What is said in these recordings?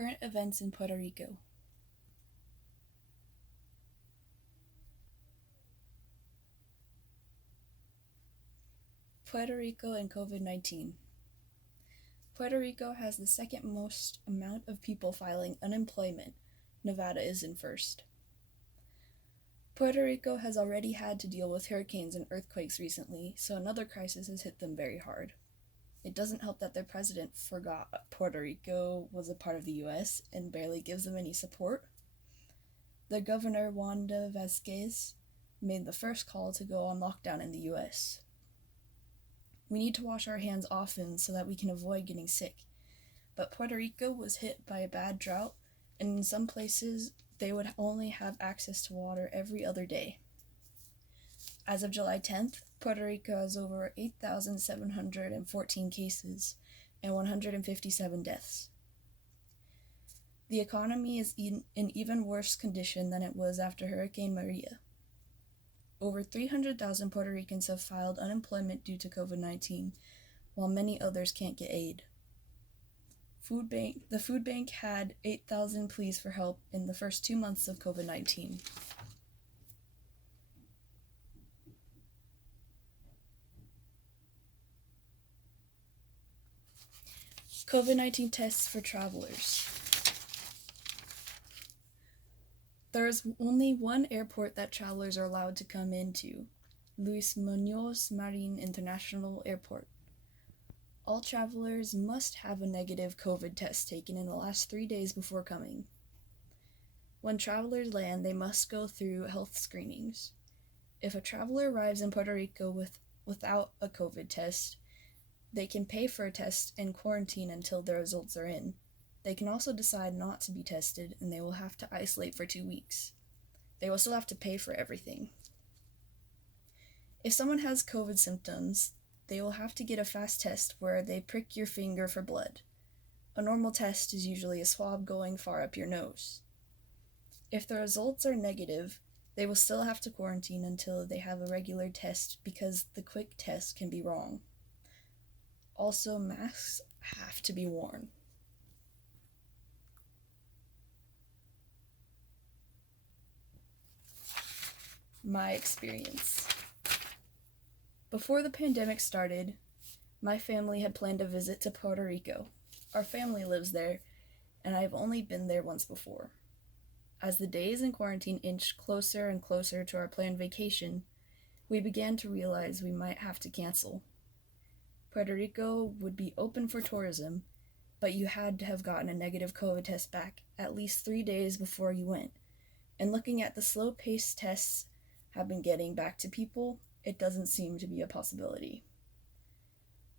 Current events in Puerto Rico. Puerto Rico and COVID-19. Puerto Rico has the second most amount of people filing unemployment. Nevada is in first. Puerto Rico has already had to deal with hurricanes and earthquakes recently, so another crisis has hit them very hard. It doesn't help that their president forgot Puerto Rico was a part of the US and barely gives them any support. Their governor, Wanda Vasquez, made the first call to go on lockdown in the US. We need to wash our hands often so that we can avoid getting sick. But Puerto Rico was hit by a bad drought, and in some places, they would only have access to water every other day. As of July 10th, Puerto Rico has over 8,714 cases and 157 deaths. The economy is in even worse condition than it was after Hurricane Maria. Over 300,000 Puerto Ricans have filed unemployment due to COVID-19, while many others can't get aid. The food bank had 8,000 pleas for help in the first 2 months of COVID-19. COVID-19 tests for travelers. There is only one airport that travelers are allowed to come into, Luis Muñoz Marin International Airport. All travelers must have a negative COVID test taken in the last 3 days before coming. When travelers land, they must go through health screenings. If a traveler arrives in Puerto Rico without a COVID test, they can pay for a test and quarantine until the results are in. They can also decide not to be tested, and they will have to isolate for 2 weeks. They will still have to pay for everything. If someone has COVID symptoms, they will have to get a fast test where they prick your finger for blood. A normal test is usually a swab going far up your nose. If the results are negative, they will still have to quarantine until they have a regular test because the quick test can be wrong. Also, masks have to be worn. My experience. Before the pandemic started, my family had planned a visit to Puerto Rico. Our family lives there, and I've only been there once before. As the days in quarantine inched closer and closer to our planned vacation, we began to realize we might have to cancel. Puerto Rico would be open for tourism, but you had to have gotten a negative COVID test back at least 3 days before you went. And looking at the slow-paced tests have been getting back to people, it doesn't seem to be a possibility.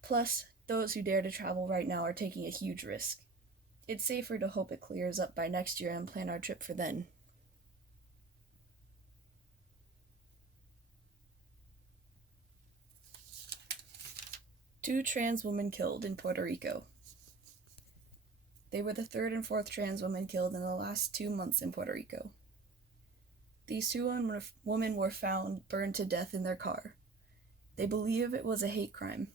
Plus, those who dare to travel right now are taking a huge risk. It's safer to hope it clears up by next year and plan our trip for then. Two trans women killed in Puerto Rico. They were the third and fourth trans women killed in the last 2 months in Puerto Rico. These two women were found burned to death in their car. They believe it was a hate crime.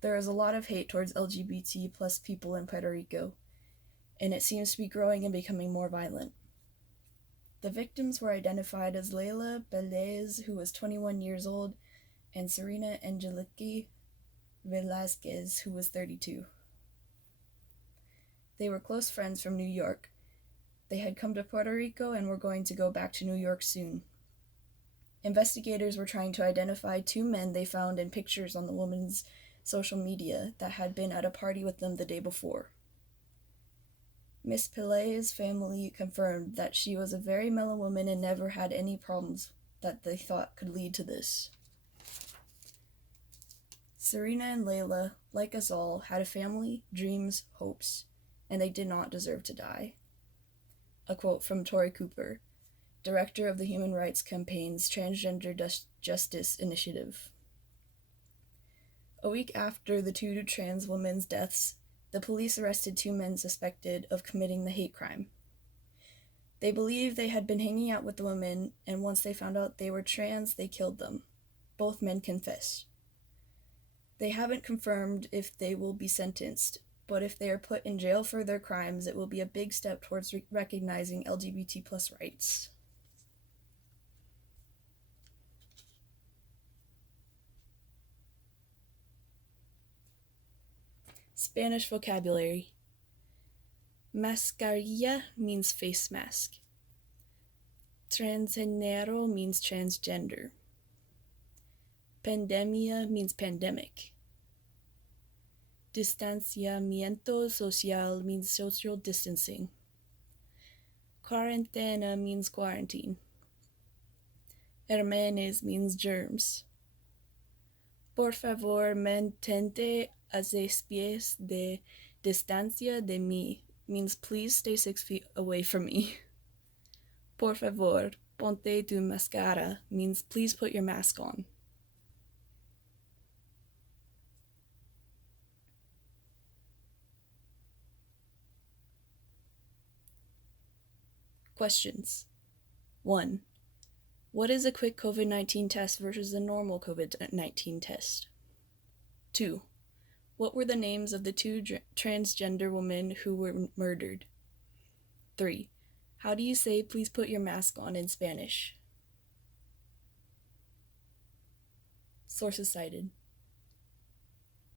There is a lot of hate towards LGBT plus people in Puerto Rico, and it seems to be growing and becoming more violent. The victims were identified as Leila Belez, who was 21 years old, and Serena Angelique Velasquez, who was 32. They were close friends from New York. They had come to Puerto Rico and were going to go back to New York soon. Investigators were trying to identify 2 men they found in pictures on the woman's social media that had been at a party with them the day before. Miss Pele's family confirmed that she was a very mellow woman and never had any problems that they thought could lead to this. Serena and Layla, like us all, had a family, dreams, hopes, and they did not deserve to die. A quote from Tori Cooper, director of the Human Rights Campaign's Transgender Justice Initiative. A week after the 2 trans women's deaths, the police arrested 2 men suspected of committing the hate crime. They believed they had been hanging out with the women, and once they found out they were trans, they killed them. Both men confessed. They haven't confirmed if they will be sentenced. but if they are put in jail for their crimes, it will be a big step towards recognizing LGBT plus rights. Spanish vocabulary. Mascarilla means face mask. Transgénero means transgender. Pandemia means pandemic. Distanciamiento social means social distancing. Cuarentena means quarantine. Hermanes means germs. Por favor, mantente a 6 pies de distancia de mí means please stay 6 feet away from me. Por favor, ponte tu máscara means please put your mask on. Questions. 1. What is a quick COVID-19 test versus a normal COVID-19 test? 2. What were the names of the 2 transgender women who were murdered? 3. How do you say please put your mask on in Spanish? Sources cited.